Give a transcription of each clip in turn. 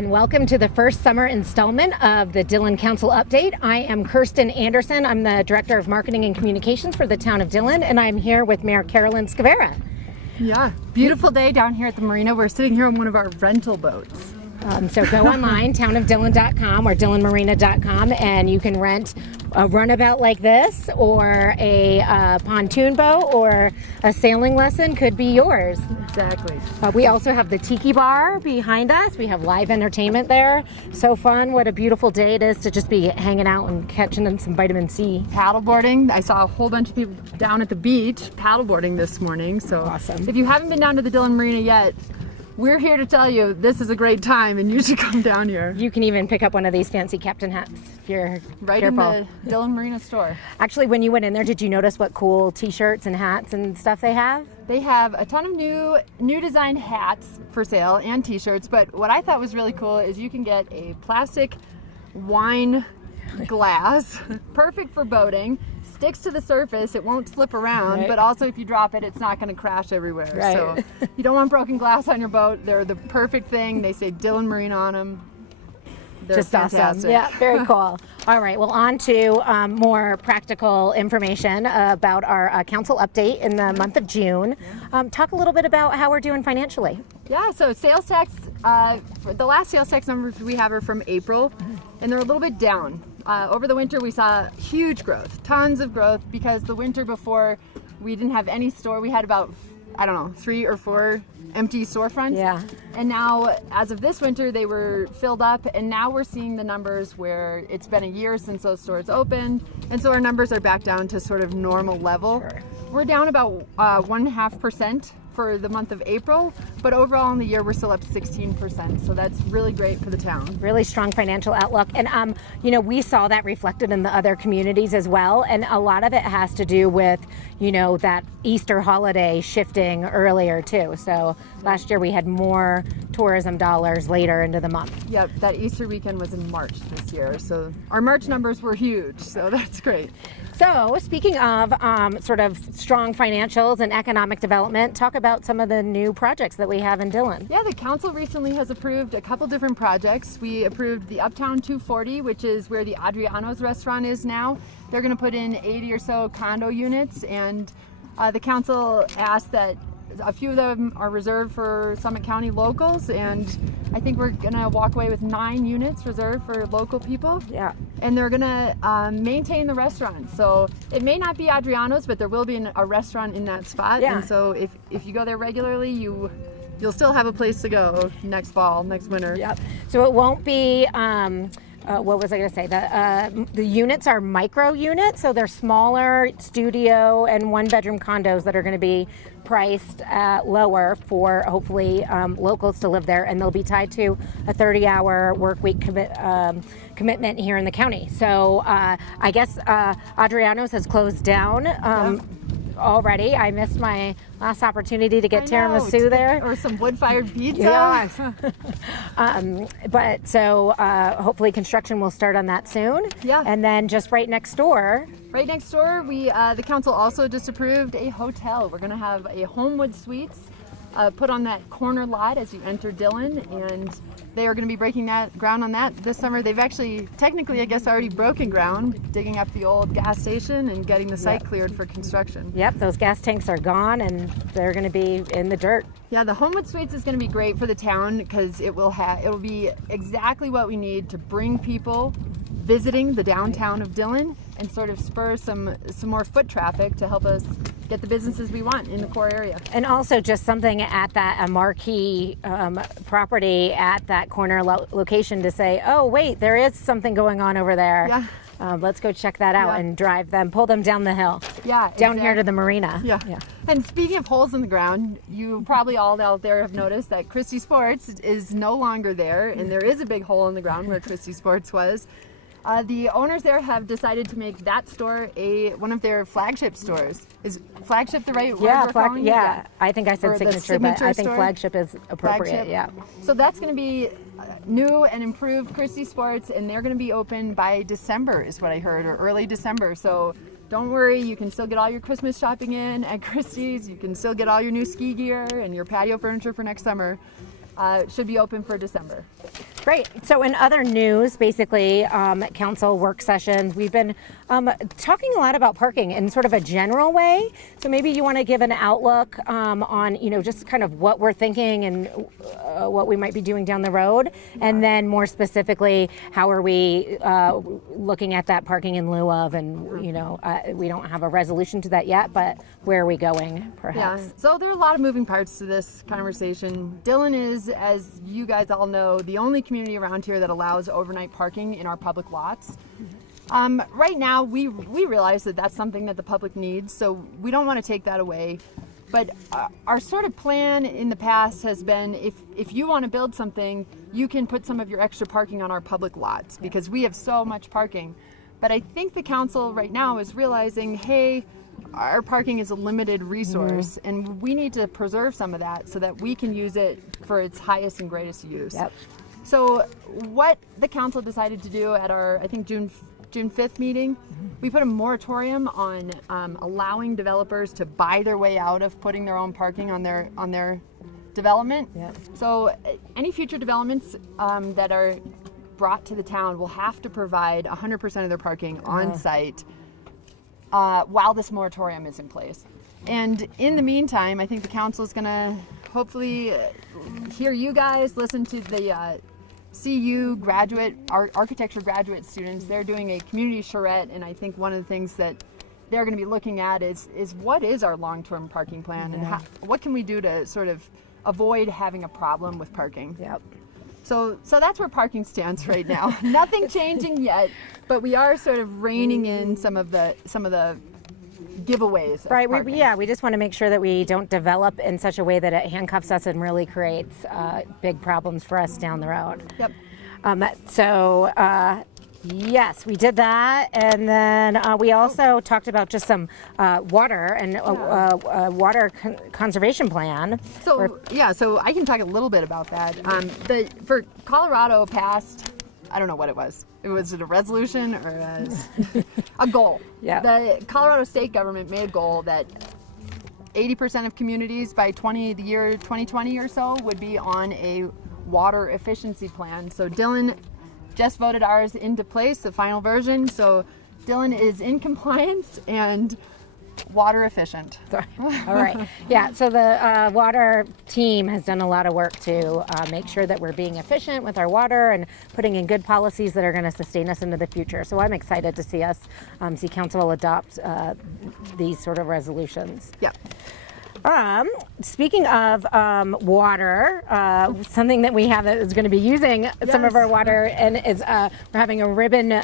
and welcome to the first summer installment of the Dillon Council Update. I am Kerstin Anderson. I'm the Director of Marketing and Communications for the Town of Dillon, and I'm here with Mayor Carolyn Skowyra. Yeah, beautiful day down here at the marina. We're sitting here on one of our rental boats. So go online, townofdillon.com or dillonmarina.com, and you can rent a runabout like this, or a pontoon boat, or a sailing lesson could be yours. Exactly. We also have the tiki bar behind us. We have live entertainment there. So fun. What a beautiful day it is to just be hanging out and catching some vitamin C. Paddleboarding. I saw a whole bunch of people down at the beach paddleboarding this morning. So awesome. If you haven't been down to the Dillon Marina yet, we're here to tell you this is a great time and you should come down here. You can even pick up one of these fancy captain hats if you're right careful. In the Dillon Marina store. Actually, when you went in there, did you notice what cool t-shirts and hats and stuff they have? They have a ton of new design hats for sale and t-shirts, but what I thought was really cool is you can get a plastic wine glass, perfect for boating. Sticks to the surface, it won't slip around, right. But also if you drop it, it's not going to crash everywhere. Right. So you don't want broken glass on your boat. They're the perfect thing. They say Dillon Marine on them. They're just fantastic. Awesome. Yeah, very cool. All right, well, on to more practical information about our council update in the month of June. Talk a little bit about how we're doing financially. Yeah, so sales tax, the last sales tax numbers we have are from April, and they're a little bit down. Over the winter we saw huge growth, tons of growth, because the winter before we didn't have any store. We had about, I don't know, 3 or 4 empty storefronts. Yeah. And now, as of this winter, they were filled up, and now we're seeing the numbers where it's been a year since those stores opened, and so our numbers are back down to sort of normal level. Sure. We're down about 1.5% for the month of April, but overall in the year we're still up 16%, so that's really great for the town. Really strong financial outlook, and you know, we saw that reflected in the other communities as well, and a lot of it has to do with, you know, that Easter holiday shifting earlier too. So last year we had more tourism dollars later into the month. Yep, that Easter weekend was in March this year, so our March numbers were huge, so that's great. So speaking of sort of strong financials and economic development, talk about some of the new projects that we have in Dillon. Yeah, the council recently has approved a couple different projects. We approved the Uptown 240, which is where the Adriano's restaurant is now. They're going to put in 80 or so condo units, and the council asked that a few of them are reserved for Summit County locals, and I think we're going to walk away with 9 units reserved for local people. Yeah. And they're going to maintain the restaurant. So it may not be Adriano's, but there will be a restaurant in that spot. Yeah. And so if you go there regularly, you'll still have a place to go next fall, next winter. Yep. So it won't be, what was I going to say? The units are micro units, so they're smaller studio and 1-bedroom condos that are going to be priced lower for hopefully locals to live there, and they'll be tied to a 30-hour work week commitment here in the county. So I guess Adriano's has closed down. Yep. Already. I missed my last opportunity to get tiramisu there. Or some wood-fired pizza. Yeah. But so hopefully construction will start on that soon. Yeah. And then just right next door. Right next door, the council also just approved a hotel. We're going to have a Homewood Suites put on that corner lot as you enter Dillon, and they are going to be breaking ground on that this summer. They've actually, technically, I guess, already broken ground, digging up the old gas station and getting the site cleared for construction. Yep, those gas tanks are gone and they're going to be in the dirt. Yeah, the Homewood Suites is going to be great for the town because it will be exactly what we need to bring people visiting the downtown of Dillon and sort of spur some more foot traffic to help us get the businesses we want in the core area. And also just something at a marquee property at that corner location to say, oh wait, there is something going on over there. Yeah. Let's go check that out and pull them down the hill. Yeah, down here to the marina. Yeah. And speaking of holes in the ground, you probably all out there have noticed that Christie Sports is no longer there, and there is a big hole in the ground where Christie Sports was. The owners there have decided to make that store one of their flagship stores. Is flagship the right word? Yeah, I think I said signature, but I think store? Flagship is appropriate. Flagship. Yeah. So that's going to be new and improved Christie Sports, and they're going to be open by December, is what I heard, or early December. So don't worry, you can still get all your Christmas shopping in at Christie's. You can still get all your new ski gear and your patio furniture for next summer. should be open for December. Great. So in other news, basically, council work sessions, we've been talking a lot about parking in sort of a general way. So maybe you want to give an outlook on, just kind of what we're thinking and what we might be doing down the road. And then more specifically, how are we looking at that parking in lieu of, and, we don't have a resolution to that yet, but where are we going, perhaps? Yeah, so there are a lot of moving parts to this conversation. Dillon is, as you guys all know, the only community around here that allows overnight parking in our public lots. Right now, we realize that that's something that the public needs, so we don't want to take that away. But our sort of plan in the past has been, if you want to build something, you can put some of your extra parking on our public lots, because we have so much parking. But I think the council right now is realizing, hey, our parking is a limited resource, and we need to preserve some of that so that we can use it for its highest and greatest use. Yep. So what the council decided to do at our, I think, June 5th meeting, we put a moratorium on allowing developers to buy their way out of putting their own parking on their development. Yep. So any future developments that are brought to the town will have to provide 100% of their parking on site while this moratorium is in place. And in the meantime, I think the council is going to hopefully hear you guys, listen to the CU architecture graduate students. They're doing a community charrette, and I think one of the things that they're going to be looking at is what is our long-term parking plan, and what can we do to sort of avoid having a problem with parking. Yep. So that's where parking stands right now. Nothing changing yet, but we are sort of reining in some of the giveaways. Right. We just want to make sure that we don't develop in such a way that it handcuffs us and really creates big problems for us down the road. Yep. Yes, we did that, and then we also talked about just some water and water conservation plan. So I can talk a little bit about that. For Colorado passed, I don't know what it was. Was it a resolution or a goal? Yeah. The Colorado state government made a goal that 80% of communities by the year 2020 or so would be on a water efficiency plan. So Dillon just voted ours into place, the final version. So Dillon is in compliance and water efficient. All right. Yeah, so the water team has done a lot of work to make sure that we're being efficient with our water and putting in good policies that are going to sustain us into the future. So I'm excited to see see council adopt these sort of resolutions. Yeah. Speaking of water, something that we have that is going to be using some of our water, and is we're having a ribbon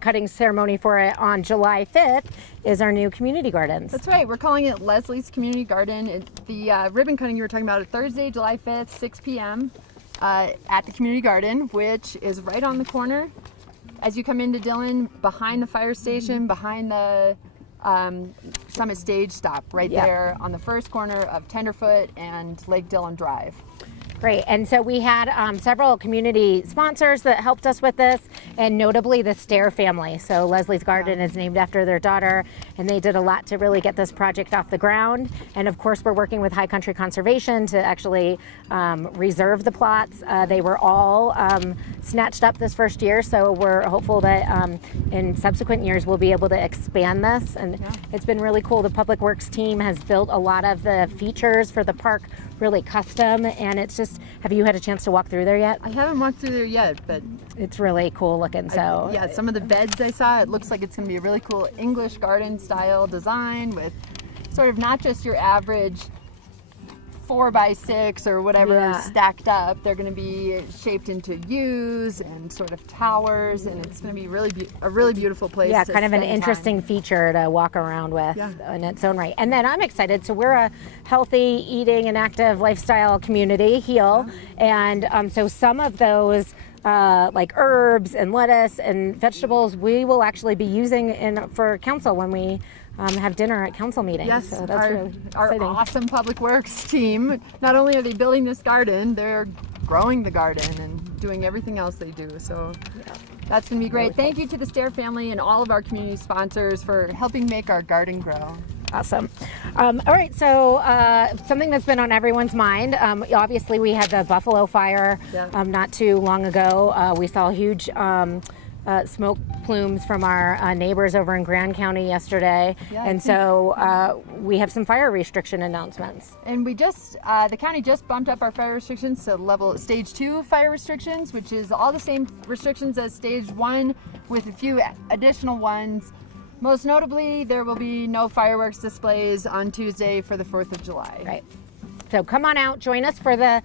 cutting ceremony for it on July 5th, is our new community gardens. That's right. We're calling it Leslie's Community Garden. The ribbon cutting you were talking about, Thursday, July 5th, 6 p.m. At the community garden, which is right on the corner as you come into Dillon, behind the fire station, behind the Summit Stage Stop, right there on the first corner of Tenderfoot and Lake Dillon Drive. Great. And so we had several community sponsors that helped us with this, and notably the Stair family. So Leslie's Garden is named after their daughter, and they did a lot to really get this project off the ground. And of course, we're working with High Country Conservation to actually reserve the plots. They were all snatched up this first year, so we're hopeful that in subsequent years we'll be able to expand this. And it's been really cool. The Public Works team has built a lot of the features for the park really custom, and it's just, have you had a chance to walk through there yet? I haven't walked through there yet, but it's really cool looking. So some of the beds I saw, it looks like it's going to be a really cool English garden style design with sort of not just your average 4x6 or whatever stacked up. They're going to be shaped into U's and sort of towers, and it's going to be a really beautiful place. Yeah, to kind of an spend interesting time. feature to walk around with in its own right. And then I'm excited. So we're a healthy eating and active lifestyle community, HEAL, and so some of those like herbs and lettuce and vegetables we will actually be using for council when we have dinner at council meetings. Yes, so that's really exciting. Our awesome Public Works team, not only are they building this garden, they're growing the garden and doing everything else they do. So that's going to be great. Really cool. Thank you to the Stair family and all of our community sponsors for helping make our garden grow. Awesome. All right, so something that's been on everyone's mind, obviously we had the Buffalo fire not too long ago. We saw huge smoke plumes from our neighbors over in Grand County yesterday. And so we have some fire restriction announcements. And we just, the county just bumped up our fire restrictions to stage 2 fire restrictions, which is all the same restrictions as stage 1 with a few additional ones. Most notably, there will be no fireworks displays on Tuesday for the 4th of July. Right. So come on out, join us for the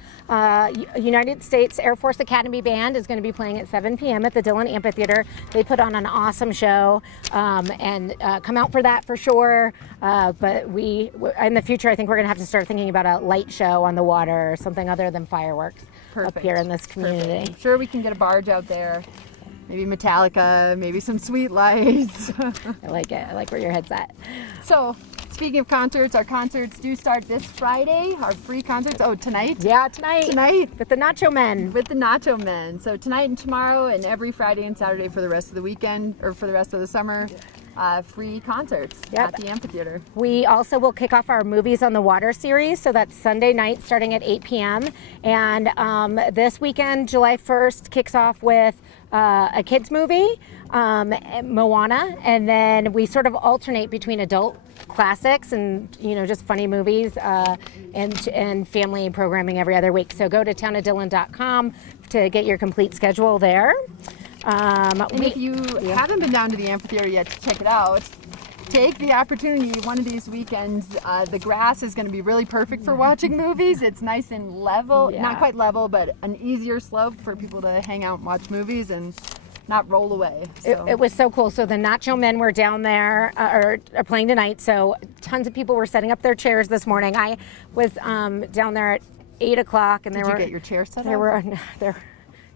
United States Air Force Academy Band is going to be playing at 7 p.m. at the Dillon Amphitheater. They put on an awesome show, and come out for that for sure. But in the future, I think we're going to have to start thinking about a light show on the water or something other than fireworks up here in this community. Perfect. I'm sure we can get a barge out there. Maybe Metallica, maybe some sweet lights. I like it. I like where your head's at. So, speaking of concerts, our concerts do start this Friday, our free concerts. Oh, tonight? Yeah, tonight. Tonight. With the Nacho Men. With the Nacho Men. So tonight and tomorrow and every Friday and Saturday for the rest of the weekend, or for the rest of the summer, free concerts at the amphitheater. We also will kick off our Movies on the Water series. So that's Sunday night starting at 8 p.m. And this weekend, July 1st, kicks off with a kids movie, Moana, and then we sort of alternate between adult classics and just funny movies and family programming every other week. So go to townofdillon.com to get your complete schedule there. And if you haven't been down to the amphitheater yet to check it out, take the opportunity one of these weekends. The grass is going to be really perfect for watching movies. It's nice and level, not quite level, but an easier slope for people to hang out and watch movies and not roll away. So. It was so cool. So the Nacho Men were down there, are playing tonight. So tons of people were setting up their chairs this morning. I was down there at 8 o'clock, and Did you get your chair set up?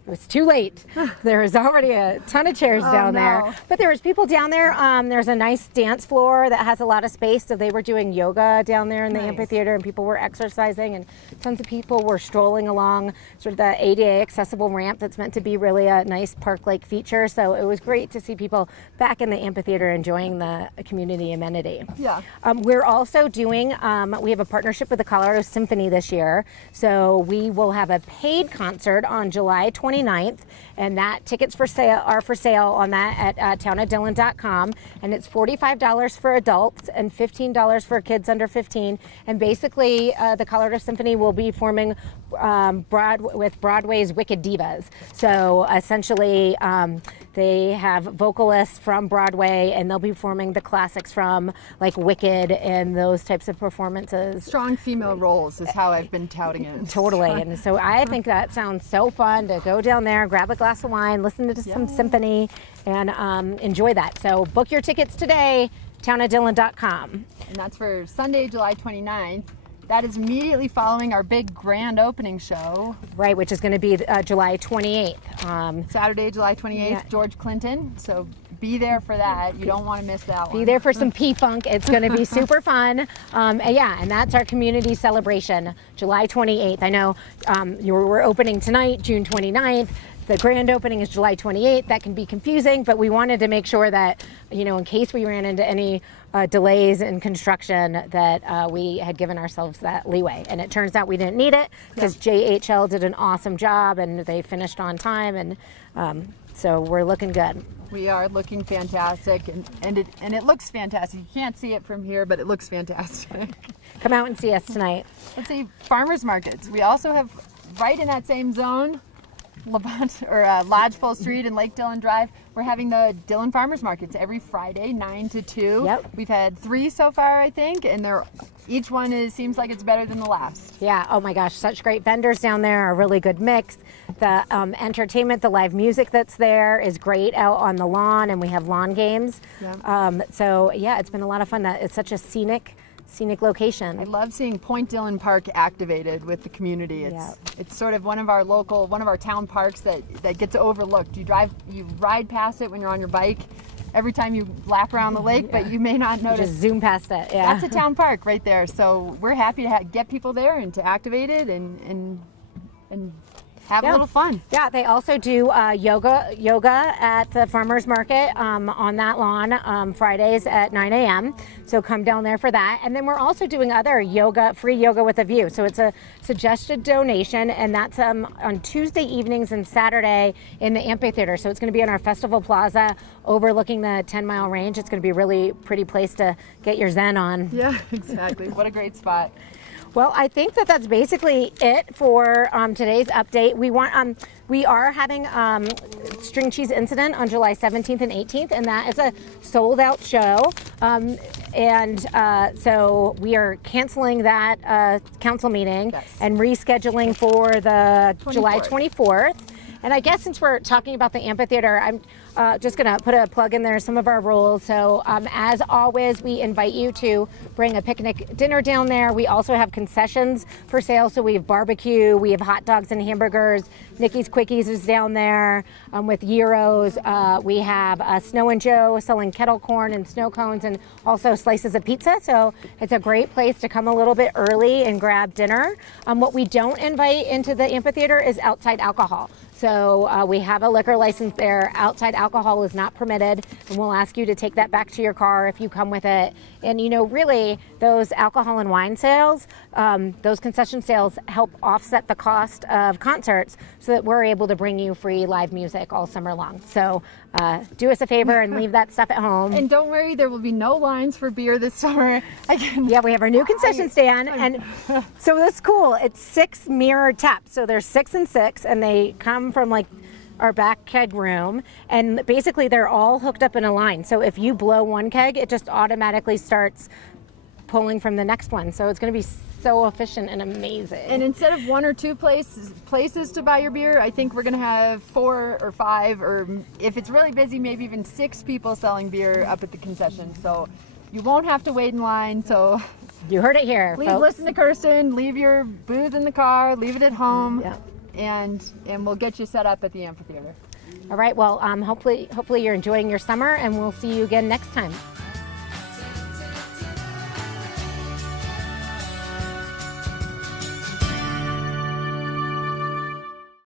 It was too late. There was already a ton of chairs down there. But there was people down there. There's a nice dance floor that has a lot of space. So they were doing yoga down there in the amphitheater, and people were exercising, and tons of people were strolling along sort of the ADA accessible ramp that's meant to be really a nice park-like feature. So it was great to see people back in the amphitheater enjoying the community amenity. Yeah. We're also doing, we have a partnership with the Colorado Symphony this year. So we will have a paid concert on July 29th, and that tickets are for sale on that at townofdillon.com, and it's $45 for adults and $15 for kids under 15. And basically the Colorado Symphony will be forming with Broadway's Wicked Divas. So essentially they have vocalists from Broadway, and they'll be performing the classics from like Wicked and those types of performances. Strong female roles is how I've been touting it. Totally. And so I think that sounds so fun to go down there, grab a glass of wine, listen to some symphony, and enjoy that. So book your tickets today, townofdillon.com. And that's for Sunday, July 29th. That is immediately following our big grand opening show. Right, which is going to be July 28th. Saturday, July 28th, George Clinton. So be there for that. You don't want to miss that one. Be there for some P-Funk. It's going to be super fun. And that's our community celebration, July 28th. I know we're opening tonight, June 29th. The grand opening is July 28th. That can be confusing, but we wanted to make sure that, in case we ran into any delays in construction, that we had given ourselves that leeway. And it turns out we didn't need it because JHL did an awesome job and they finished on time. And so we're looking good. We are looking fantastic, and it looks fantastic. You can't see it from here, but it looks fantastic. Come out and see us tonight. Let's see, farmers markets. We also have, right in that same zone, Lodgepole Street and Lake Dillon Drive, we're having the Dillon Farmers Markets every Friday, 9 to 2. Yep. We've had 3 so far, I think, and each one seems like it's better than the last. Yeah, oh my gosh, such great vendors down there, a really good mix. The entertainment, the live music that's there is great out on the lawn, and we have lawn games. Yeah. So yeah, it's been a lot of fun. It's such a scenic location. I love seeing Point Dillon Park activated with the community. It's sort of one of our town parks that gets overlooked. You ride past it when you're on your bike every time you lap around the lake, but you may not notice. Just zoom past it. Yeah. That's a town park right there. So we're happy to get people there and to activate it and have a little fun. Yeah, they also do yoga at the farmers market on that lawn Fridays at 9 a.m. So come down there for that. And then we're also doing other free yoga with a view. So it's a suggested donation, and that's on Tuesday evenings and Saturday in the amphitheater. So it's going to be in our festival plaza overlooking the 10-mile range. It's going to be a really pretty place to get your zen on. Yeah, exactly. What a great spot. Well, I think that's basically it for today's update. We are having String Cheese Incident on July 17th and 18th, and that is a sold-out show. So we are canceling that council meeting and rescheduling for the July 24th. And I guess since we're talking about the amphitheater, I'm just going to put a plug in there, some of our rules. So as always, we invite you to bring a picnic dinner down there. We also have concessions for sale. So we have barbecue, we have hot dogs and hamburgers. Nikki's Quickies is down there with gyros. We have Snow and Joe selling kettle corn and snow cones and also slices of pizza. So it's a great place to come a little bit early and grab dinner. What we don't invite into the amphitheater is outside alcohol. So we have a liquor license there. Outside alcohol is not permitted, and we'll ask you to take that back to your car if you come with it. And really, those alcohol and wine sales, those concession sales help offset the cost of concerts so that we're able to bring you free live music all summer long. So do us a favor and leave that stuff at home. And don't worry, there will be no lines for beer this summer. Yeah, we have our new concession stand, and so that's cool. It's 6 mirrored taps, so there's 6 and 6, and they come from our back keg room, and basically they're all hooked up in a line. So if you blow one keg, it just automatically starts pulling from the next one. So it's going to be so efficient and amazing. And instead of 1 or 2 places to buy your beer, I think we're going to have 4 or 5, or if it's really busy, maybe even 6 people selling beer up at the concession. So you won't have to wait in line. So you heard it here, please folks. Listen to Kerstin. Leave your booze in the car. Leave it at home. Yeah. And we'll get you set up at the amphitheater. All right. Well, hopefully you're enjoying your summer, and we'll see you again next time.